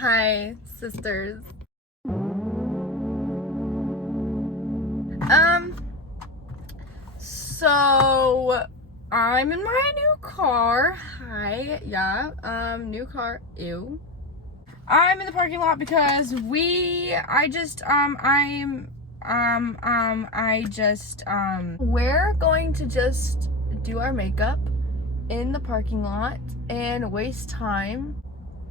Hi, sisters. So I'm in my new car. Hi, yeah. New car. Ew. I'm in the parking lot because we're going to just do our makeup in the parking lot and waste time.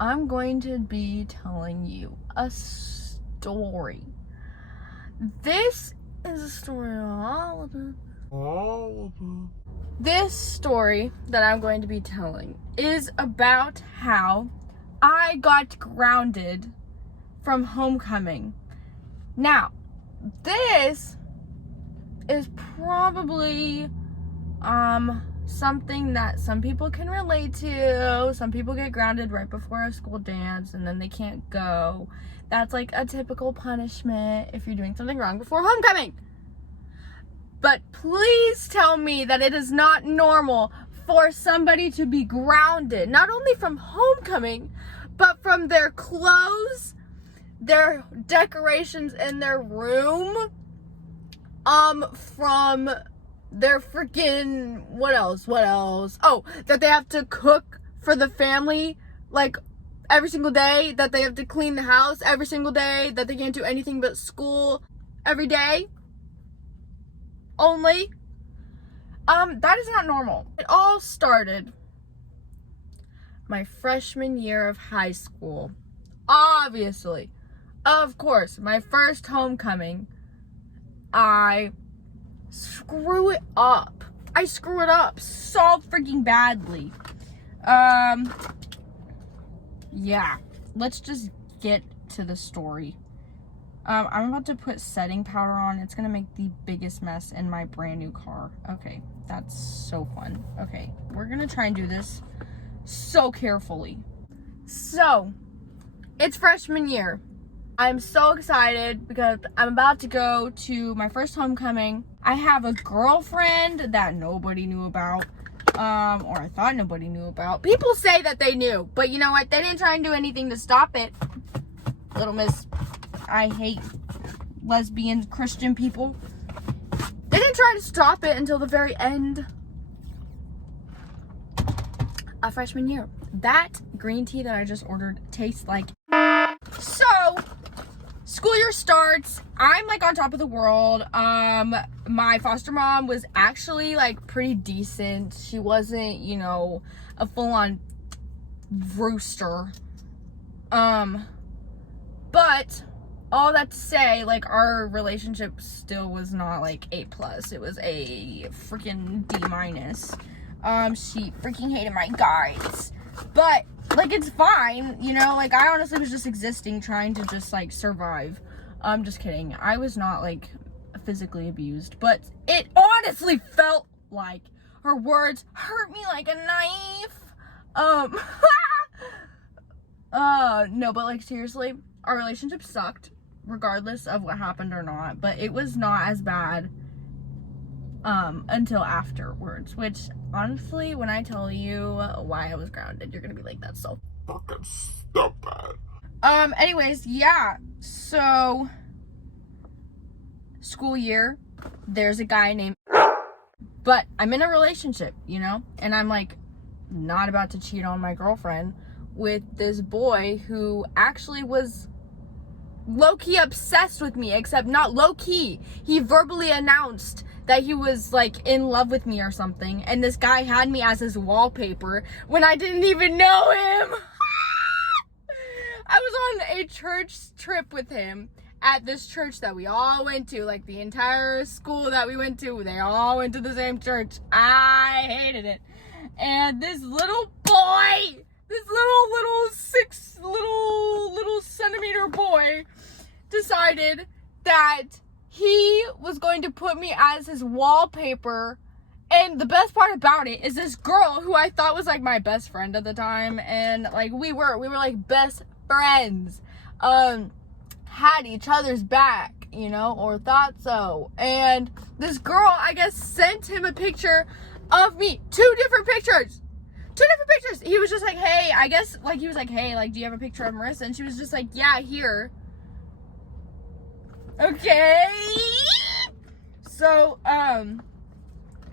I'm going to be telling you a story. This is a story of all of it. This story that I'm going to be telling is about how I got grounded from homecoming. Now, this is probably something that some people can relate to. Some people get grounded right before a school dance and then they can't go. That's like a typical punishment if you're doing something wrong before homecoming. But please tell me that it is not normal for somebody to be grounded, not only from homecoming, but from their clothes, their decorations in their room, from their freaking, what else? Oh, that they have to cook for the family, like, every single day, that they have to clean the house every single day, that they can't do anything but school every day. Only. That is not normal. It all started my freshman year of high school. Obviously. Of course, my first homecoming. I screw it up so freaking badly. Yeah. Let's just get to the story. I'm about to put setting powder on. It's gonna make the biggest mess in my brand new car. Okay, that's so fun. Okay, we're gonna try and do this so carefully. So, it's freshman year. I'm so excited because I'm about to go to my first homecoming. I have a girlfriend that nobody knew about, or I thought nobody knew about. People say that they knew, but you know what? They didn't try and do anything to stop it. Little Miss, I hate lesbian Christian people. They didn't try to stop it until the very end of freshman year. That green tea that I just ordered tastes like. So, school year starts. I'm like on top of the world. My foster mom was actually like pretty decent. She wasn't, you know, a full-on rooster. But all that to say, like, our relationship still was not like A+. It was a freaking D-. She freaking hated my guys. But like, it's fine, you know, like, I honestly was just existing, trying to just like survive. Just kidding. I was not like physically abused, but it honestly felt like her words hurt me like a knife. No, but like, seriously, our relationship sucked regardless of what happened or not, but it was not as bad until afterwards, which honestly, when I tell you why I was grounded, you're gonna be like, that's so fucking stupid. Anyways, yeah, so school year, there's a guy named, but I'm in a relationship, you know, and I'm like not about to cheat on my girlfriend with this boy who actually was low-key obsessed with me, except not low-key. He verbally announced that he was like in love with me or something, and this guy had me as his wallpaper when I didn't even know him. I was on a church trip with him at this church that we all went to, like the entire school that we went to, they all went to the same church. I hated it. And this little boy, this little centimeter boy decided that he was going to put me as his wallpaper. And the best part about it is this girl who I thought was like my best friend at the time, and like we were like best friends, had each other's back, you know, or thought so. And this girl, I guess, sent him a picture of me, two different pictures 2 different pictures. He was just like, hey, I guess, like, he was like, hey, like, do you have a picture of Marissa? And she was just like, yeah, here. Okay. So,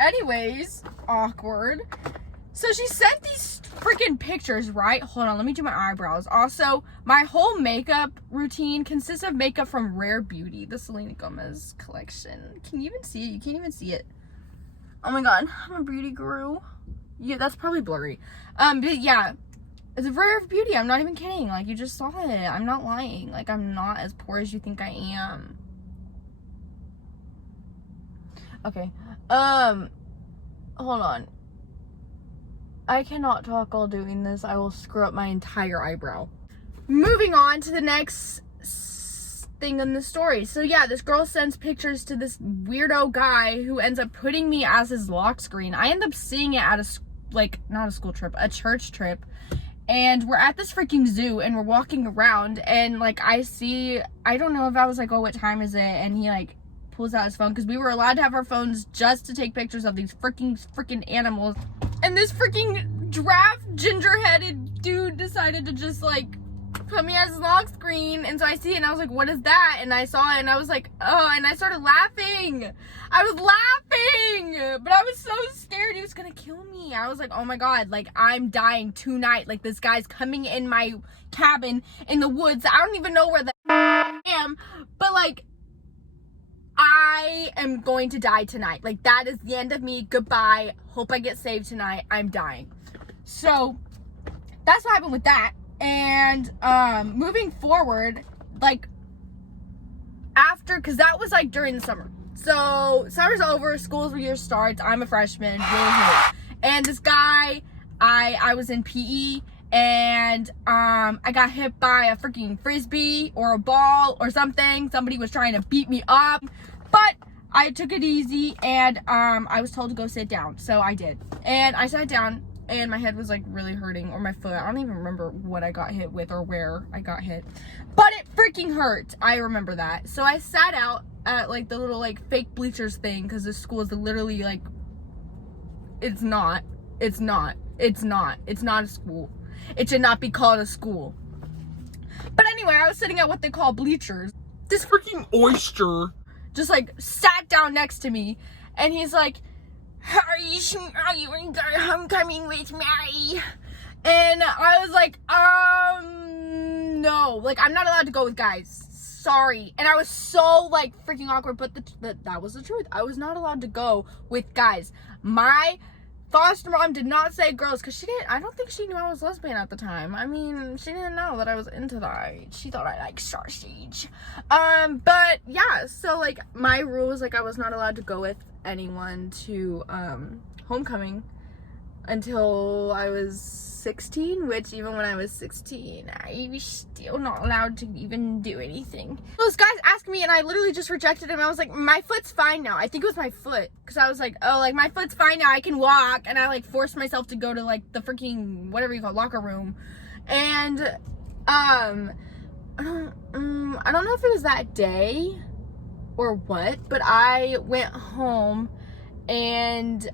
anyways, awkward. So she sent these freaking pictures, right? Hold on, let me do my eyebrows. Also, my whole makeup routine consists of makeup from Rare Beauty, the Selena Gomez collection. Can you even see it? You can't even see it. Oh my god, I'm a beauty guru. Yeah, that's probably blurry. But yeah, it's a Rare Beauty. I'm not even kidding. Like, you just saw it. I'm not lying. Like, I'm not as poor as you think I am. Okay. Hold on. I cannot talk while doing this. I will screw up my entire eyebrow. Moving on to the next thing in the story. So yeah, this girl sends pictures to this weirdo guy who ends up putting me as his lock screen. I end up seeing it at not a school trip, a church trip. And we're at this freaking zoo and we're walking around and like I don't know if I was like, oh, what time is it? And he like pulls out his phone because we were allowed to have our phones just to take pictures of these freaking animals. And this freaking giraffe ginger-headed dude decided to just like put me as his lock screen. And so I see it and I was like, what is that? And I saw it and I was like, oh, and I started laughing. I was laughing, but I was so scared he was gonna kill me. I was like, oh my god, like I'm dying tonight. Like this guy's coming in my cabin in the woods. I don't even know where the I am, but like I am going to die tonight. Like that is the end of me. Goodbye. Hope I get saved tonight. I'm dying. So that's what happened with that. And moving forward, like after, because that was like during the summer. So summer's over, school's year starts. I'm a freshman, and this guy, I was in PE, and I got hit by a freaking frisbee or a ball or something. Somebody was trying to beat me up, but I took it easy, and I was told to go sit down, so I did. And I sat down, and my head was like really hurting, or my foot. I don't even remember what I got hit with or where I got hit, but it freaking hurt. I remember that. So I sat out at like the little like fake bleachers thing, because this school is literally like, it's not a school. It should not be called a school. But anyway, I was sitting at what they call bleachers. This freaking oyster just like sat down next to me, and he's like, are you going to go homecoming with me? And I was like, no, like I'm not allowed to go with guys. Sorry. And I was so like freaking awkward, but that was the truth. I was not allowed to go with guys. My foster mom did not say girls, because I don't think she knew I was lesbian at the time. I mean, she didn't know that I was into that. She thought I liked sausage. But yeah, so like my rule was like I was not allowed to go with anyone to homecoming until I was 16, which even when I was 16, I was still not allowed to even do anything. Those guys asked me, and I literally just rejected him. I was like, my foot's fine now. I think it was my foot, because I was like, oh, like my foot's fine now, I can walk. And I like forced myself to go to like the freaking whatever you call it, locker room. And I don't know if it was that day or what, but I went home and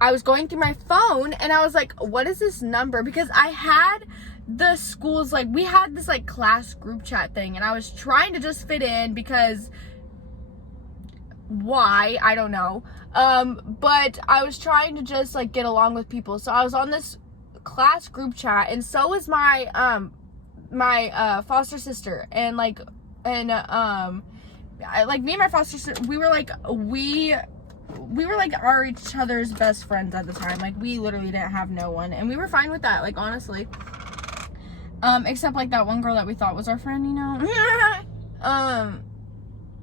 I was going through my phone and I was like, what is this number? Because I had the schools, like we had this like class group chat thing, and I was trying to just fit in because why? I don't know. But I was trying to just like get along with people. So I was on this class group chat, and so was my foster sister, and like me and my foster sister, we were like each other's best friends at the time. Like we literally didn't have no one, and we were fine with that, like honestly, except like that one girl that we thought was our friend, you know.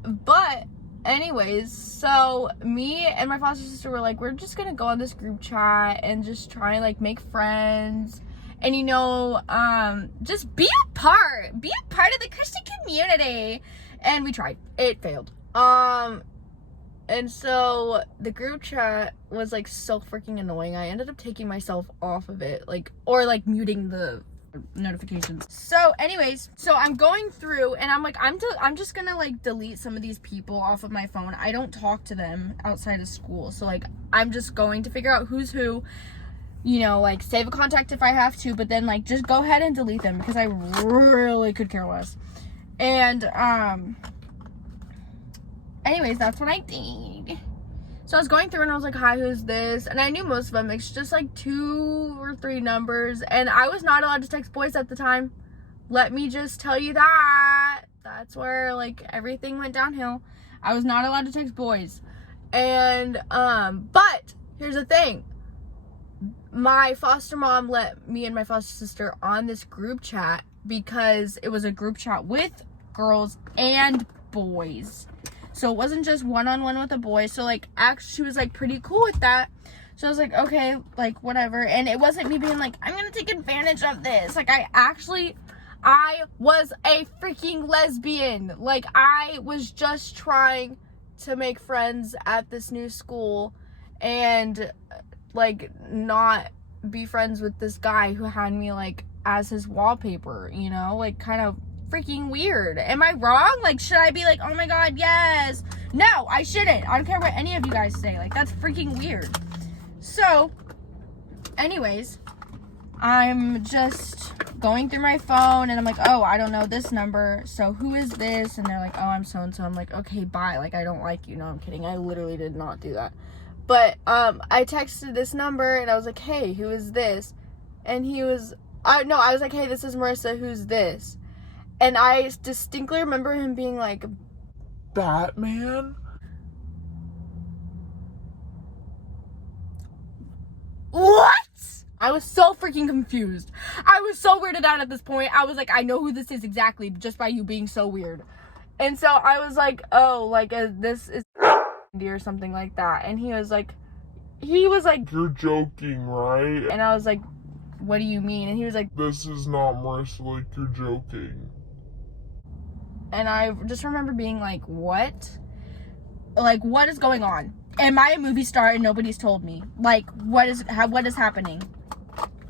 But anyways, so me and my foster sister were like, we're just gonna go on this group chat and just try and like make friends, and you know, just be a part of the Christian community. And we tried. It failed. And so the group chat was like so freaking annoying. I ended up taking myself off of it, or muting the notifications. So anyways, so I'm going through and I'm like, I'm just gonna like delete some of these people off of my phone. I don't talk to them outside of school. So like, I'm just going to figure out who's who. you know, like, save a contact if I have to, but then, like, just go ahead and delete them, because I really could care less. And, anyways, that's what I did. So I was going through and I was like, hi, who's this? And I knew most of them. It's just like 2 or 3 numbers. And I was not allowed to text boys at the time. Let me just tell you that. That's where, like, everything went downhill. I was not allowed to text boys. And, but here's the thing. My foster mom let me and my foster sister on this group chat because it was a group chat with girls and boys. So it wasn't just one-on-one with a boy. So, like, actually, she was, like, pretty cool with that. So I was like, okay, like, whatever. And it wasn't me being like, I'm gonna take advantage of this. Like, I was a freaking lesbian. Like, I was just trying to make friends at this new school and, like, not be friends with this guy who had me, like, as his wallpaper, you know? Like, kind of freaking weird. Am I wrong? Like, should I be like, oh my god, yes? No, I shouldn't. I don't care what any of you guys say. Like, that's freaking weird. So, anyways, I'm just going through my phone and I'm like, oh, I don't know this number. So who is this? And they're like, oh, I'm so-and-so. I'm like, okay, bye. Like, I don't like you. No, I'm kidding. I literally did not do that. But, I texted this number and I was like, hey, who is this? And I was like, hey, this is Marissa. Who's this? And I distinctly remember him being like, Batman? what? I was so freaking confused. I was so weirded out at this point. I was like, I know who this is exactly just by you being so weird. And so I was like, oh, like, this is or something like that. And he was like, You're joking, right? and I was like, what do you mean? And he was like, This is not Marissa, like, you're joking. and I just remember being like, what? Like, what is going on? Am I a movie star and nobody's told me? Like, what is happening?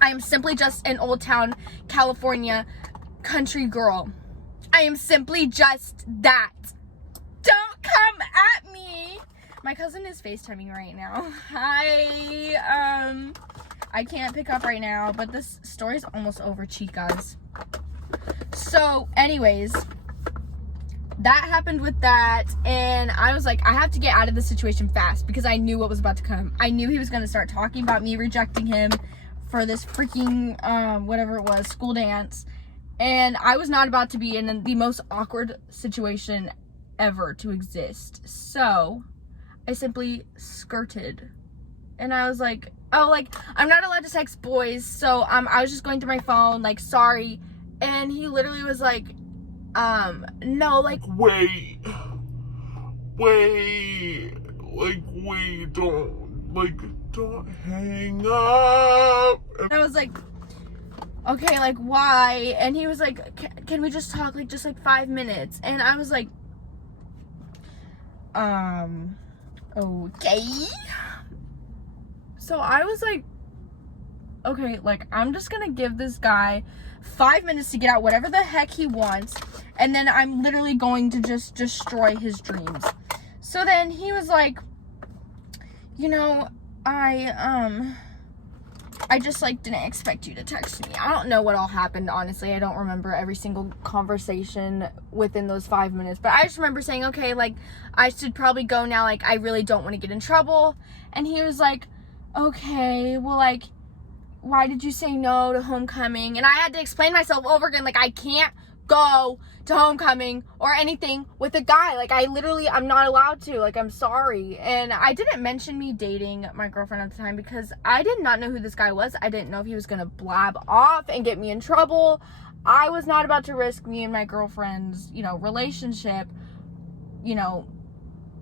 I am simply just an Old Town, California country girl. I am simply just that. Don't come at me. My cousin is FaceTiming right now. I can't pick up right now, but this story's almost over, chicas. So, anyways, that happened with that, and I was like, I have to get out of this situation fast because I knew what was about to come. I knew he was going to start talking about me rejecting him for this freaking, whatever it was, school dance, and I was not about to be in the most awkward situation ever to exist. So, I simply skirted, and I was like, oh, like, I'm not allowed to text boys, so, I was just going through my phone, like, sorry, and he literally was like, no, like, Wait, don't hang up. and I was like, okay, like, why? And he was like, can we just talk, like, just, like, 5 minutes? And I was like, okay. So I was like, okay, like, I'm just gonna give this guy 5 minutes to get out whatever the heck he wants, and then I'm literally going to just destroy his dreams. So then he was like, you know, I just, like, didn't expect you to text me. I don't know what all happened, honestly. I don't remember every single conversation within those 5 minutes. But I just remember saying, okay, like, I should probably go now. Like, I really don't want to get in trouble. And he was like, okay, well, like, why did you say no to homecoming? And I had to explain myself over again. Like, I can't go to homecoming or anything with a guy. Like, I'm not allowed to. Like, I'm sorry. And I didn't mention me dating my girlfriend at the time because I did not know who this guy was. I didn't know if he was going to blab off and get me in trouble. I was not about to risk me and my girlfriend's, you know, relationship, you know,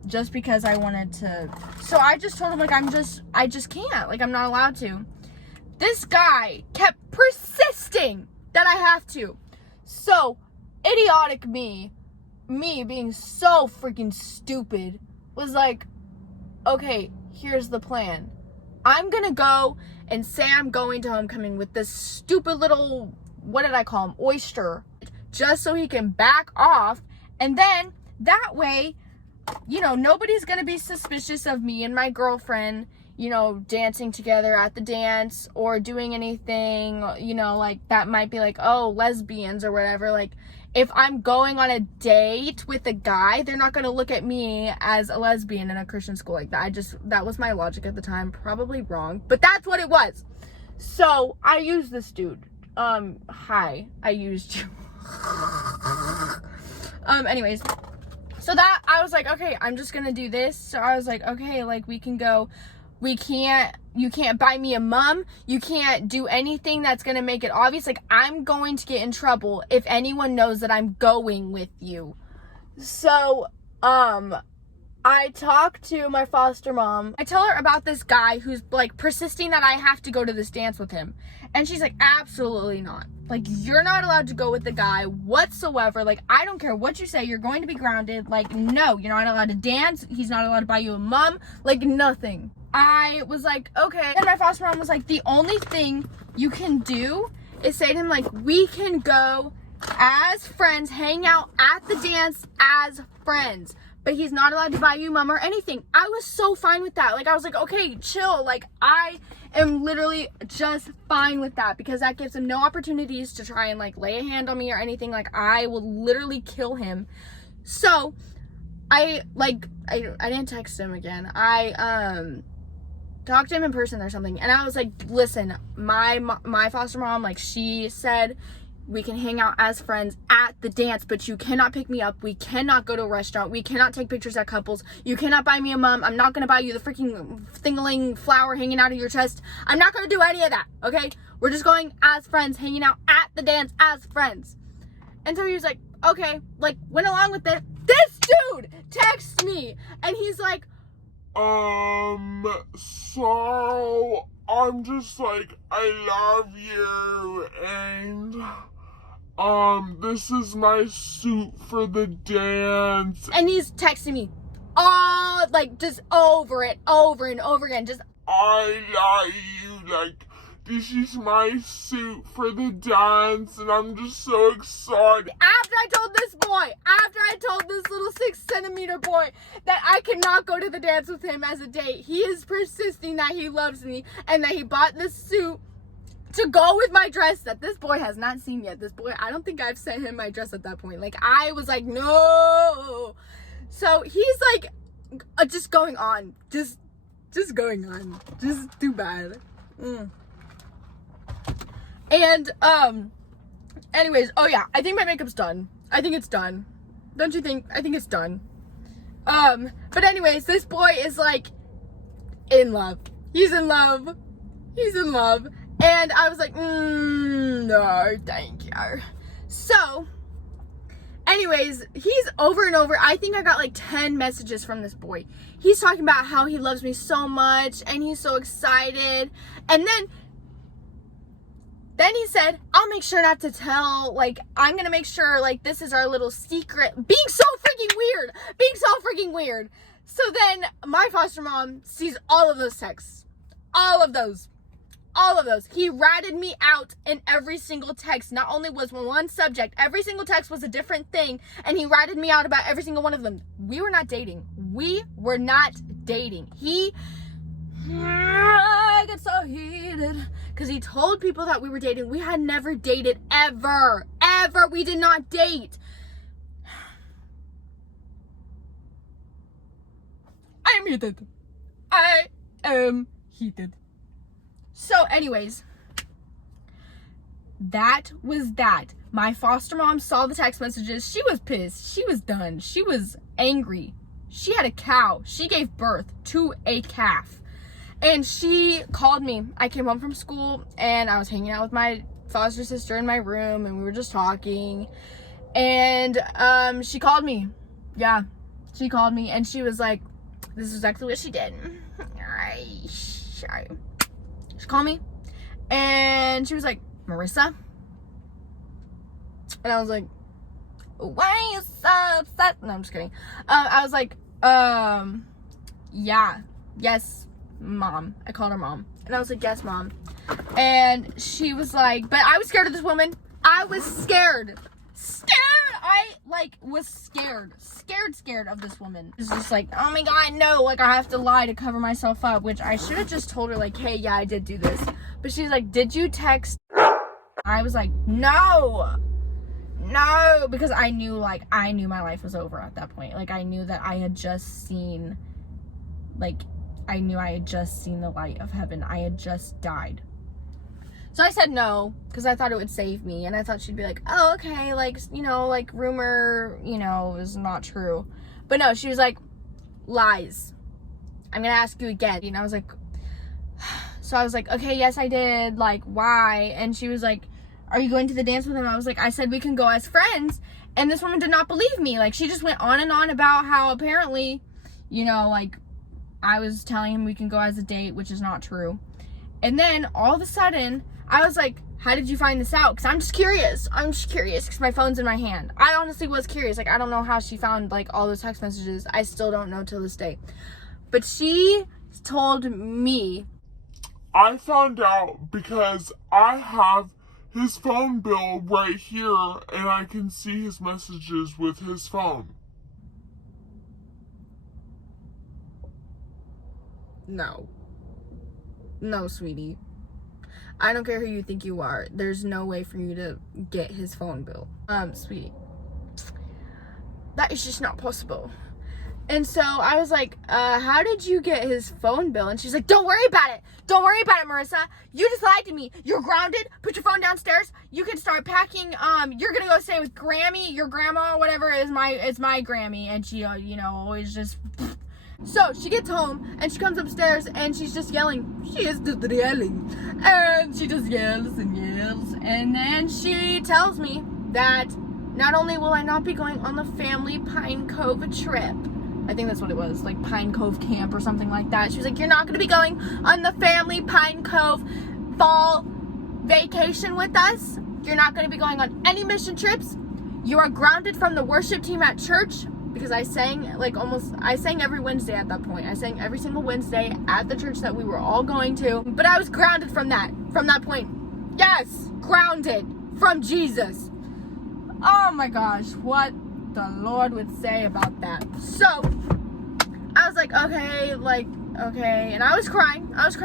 just because I wanted to. So I just told him, like, I just can't. Like, I'm not allowed to. This guy kept persisting that I have to. So, idiotic me being so freaking stupid, was like, okay, here's the plan. I'm gonna go and say I'm going to homecoming with this stupid little, what did I call him, oyster, just so he can back off, and then that way, you know, nobody's gonna be suspicious of me and my girlfriend, you know, dancing together at the dance or doing anything, you know, like that might be like, oh, lesbians or whatever. Like, if I'm going on a date with a guy, they're not going to look at me as a lesbian in a Christian school like that. That was my logic at the time. Probably wrong, but that's what it was. So I used this dude. Hi, I used you. Anyways, so that I was like, okay, I'm just going to do this. So I was like, okay, like we can go. You can't buy me a mum. You can't do anything that's going to make it obvious. Like, I'm going to get in trouble if anyone knows that I'm going with you. So, I talked to my foster mom. I tell her about this guy who's like persisting that I have to go to this dance with him. And she's like, absolutely not. Like, you're not allowed to go with the guy whatsoever. Like, I don't care what you say. You're going to be grounded. Like, no, you're not allowed to dance. He's not allowed to buy you a mum. Like, nothing. I was like, okay. And my foster mom was like, the only thing you can do is say to him, like, we can go as friends, hang out at the dance as friends. But he's not allowed to buy you mum or anything. I was so fine with that. Like, I was like, okay, chill. Like, I am literally just fine with that because that gives him no opportunities to try and like lay a hand on me or anything. Like, I will literally kill him. So I didn't text him again. I talked to him in person or something, and I was like, listen, my foster mom, like, she said we can hang out as friends at the dance, but you cannot pick me up. We cannot go to a restaurant. We cannot take pictures at couples. You cannot buy me a mum. I'm not going to buy you the freaking thingling flower hanging out of your chest. I'm not going to do any of that, okay? We're just going as friends, hanging out at the dance as friends. And so he was like, okay, like, went along with it. This dude texts me, and he's like, so I'm just like, I love you, and this is my suit for the dance. And he's texting me all, like, just over and over again. Just, I love you, like, this is my suit for the dance, and I'm just so excited. After I told this little 6-centimeter boy that I cannot go to the dance with him as a date, he is persisting that he loves me and that he bought this suit to go with my dress that this boy has not seen yet. This boy, I don't think I've sent him my dress at that point. Like, I was like, no. So he's like, just going on. Just going on. Just too bad. And, anyways, oh yeah, I think my makeup's done. I think it's done. Don't you think? I think it's done. But anyways, this boy is like in love. He's in love. And I was like, no, thank you. So, anyways, he's over and over. I think I got like 10 messages from this boy. He's talking about how he loves me so much and he's so excited. And then he said, I'll make sure not to tell, like, I'm going to make sure, like, this is our little secret. Being so freaking weird. So then my foster mom sees all of those texts. All of those. He ratted me out in every single text. Not only was one subject, every single text was a different thing. And he ratted me out about every single one of them. We were not dating. I get so heated because he told people that we were dating. We had never dated ever. We did not date. I am heated. So anyways, that was that. My foster mom saw the text messages. She was pissed. She was done. She was angry. She had a cow. She gave birth to a calf. And she called me. I came home from school and I was hanging out with my foster sister in my room and we were just talking. And she called me. Yeah, she called me and she was like, this is exactly what she did. She called me and she was like, Marissa? And I was like, why are you so upset? No, I'm just kidding. I was like, yeah, yes, Mom. I called her Mom. And I was like, yes, Mom. And she was like, but I was scared of this woman. I was scared. I, like, was scared of this woman. It's just like, oh my God, no, like, I have to lie to cover myself up, which I should have just told her, like, hey, yeah, I did do this. But she's like, did you text? I was like, no, because I knew my life was over at that point. Like, I knew that I had just seen, like, I knew I had just seen the light of heaven. I had just died. So I said no, because I thought it would save me, and I thought she'd be like, oh, okay, like, you know, like, rumor, you know, is not true. But no, she was like, lies. I'm gonna ask you again. And I was like, so I was like, okay, yes, I did, like, why? And she was like, are you going to the dance with him? I was like, I said we can go as friends, and this woman did not believe me. Like, she just went on and on about how apparently, you know, like, I was telling him we can go as a date, which is not true. And then all of a sudden, I was like, how did you find this out? Because I'm just curious because my phone's in my hand. I honestly was curious. Like, I don't know how she found, like, all those text messages. I still don't know till this day. But she told me. I found out because I have his phone bill right here, and I can see his messages with his phone. No, sweetie. I don't care who you think you are. There's no way for you to get his phone bill. Sweetie. That is just not possible. And so I was like, how did you get his phone bill? And she's like, don't worry about it. Don't worry about it, Marissa. You just lied to me. You're grounded. Put your phone downstairs. You can start packing. You're gonna go stay with Grammy, your grandma, whatever is my Grammy. And she, you know, always just. So she gets home and she comes upstairs and she's just yelling. She is just yelling. And she just yells and yells. And then she tells me that not only will I not be going on the family Pine Cove trip, I think that's what it was, like Pine Cove camp or something like that. She was like, you're not going to be going on the family Pine Cove fall vacation with us. You're not going to be going on any mission trips. You are grounded from the worship team at church. Because I sang every Wednesday at that point. I sang every single Wednesday at the church that we were all going to. But I was grounded from that point. Yes, grounded from Jesus. Oh my gosh, what the Lord would say about that. So, I was like, okay. And I was crying. I was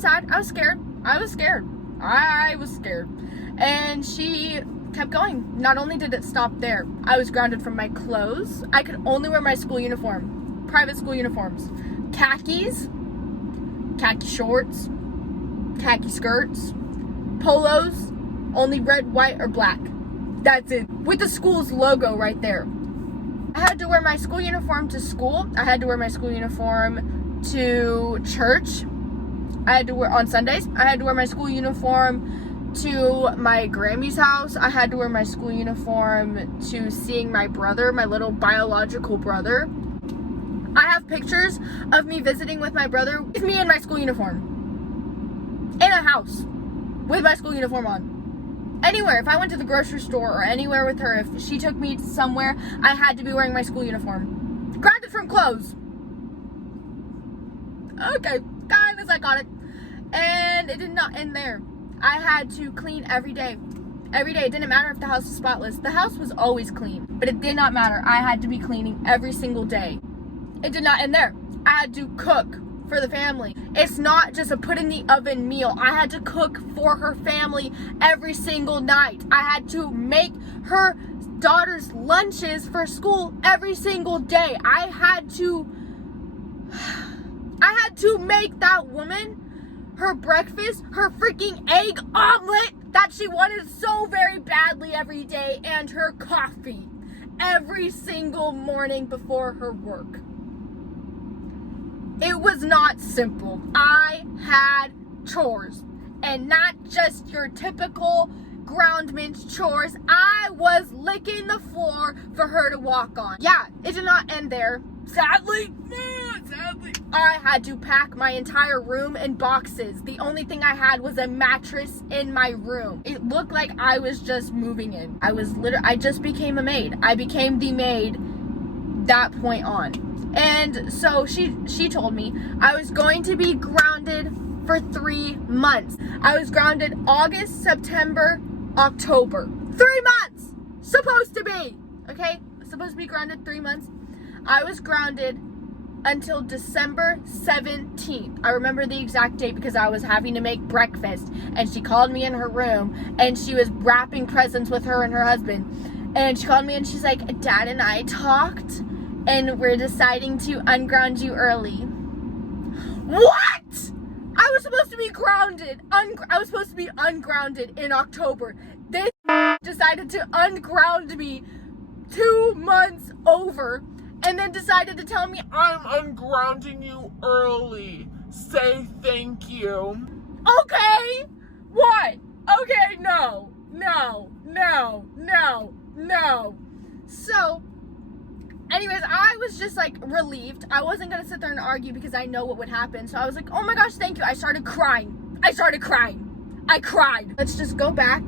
sad. I was scared. I was scared. And she kept going. Not only did it stop there, I was grounded from my clothes. I could only wear my school uniform, private school uniforms, khakis, khaki shorts, khaki skirts, polos, only red, white, or black. That's it. With the school's logo right there. I had to wear my school uniform to school. I had to wear my school uniform to church. I had to wear on Sundays. I had to wear my school uniform to my Grammy's house. I had to wear my school uniform to seeing my brother, my little biological brother. I have pictures of me visiting with my brother with me in my school uniform. In a house. With my school uniform on. Anywhere. If I went to the grocery store or anywhere with her, if she took me somewhere, I had to be wearing my school uniform. Grounded from clothes. Okay, guys, I got it. And it did not end there. I had to clean every day. Every day. It didn't matter if the house was spotless. The house was always clean. But it did not matter. I had to be cleaning every single day. It did not end there. I had to cook for the family. It's not just a put in the oven meal. I had to cook for her family every single night. I had to make her daughter's lunches for school every single day. I had to make that woman her breakfast, her freaking egg omelet that she wanted so very badly every day, and her coffee every single morning before her work. It was not simple. I had chores, and not just your typical groundman's chores. I was licking the floor for her to walk on. Yeah, it did not end there. Sadly, I had to pack my entire room in boxes. The only thing I had was a mattress in my room. It looked like I was just moving in. I just became a maid. I became the maid that point on. And so she told me I was going to be grounded for 3 months. I was grounded August, September, October. 3 months! Supposed to be! Okay? Supposed to be grounded 3 months. I was grounded until December 17th. I remember the exact date because I was having to make breakfast and she called me in her room and she was wrapping presents with her and her husband. And she called me and she's like, Dad and I talked and we're deciding to unground you early. What? I was supposed to be grounded. I was supposed to be ungrounded in October. They decided to unground me 2 months over and then decided to tell me I'm ungrounding you early. Say thank you. okay. What? Okay, no. So, anyways, I was just like relieved. I wasn't gonna sit there and argue because I know what would happen. So I was like, oh my gosh, thank you. I started crying. I cried. Let's just go back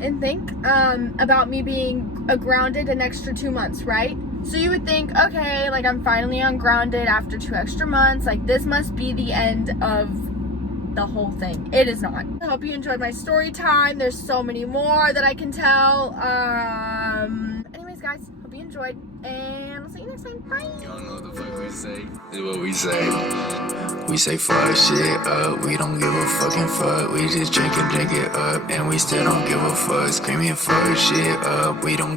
and think about me being grounded an extra 2 months, right? So you would think, okay, like I'm finally ungrounded after 2 extra months. Like this must be the end of the whole thing. It is not. I hope you enjoyed my story time. There's so many more that I can tell. Anyways, guys, hope you enjoyed, and I'll see you next time. Bye. Y'all know what the fuck we say. This is what we say. We say fuck shit up. We don't give a fucking fuck. We just drink it up, and we still don't give a fuck. Screaming fuck shit up. We don't.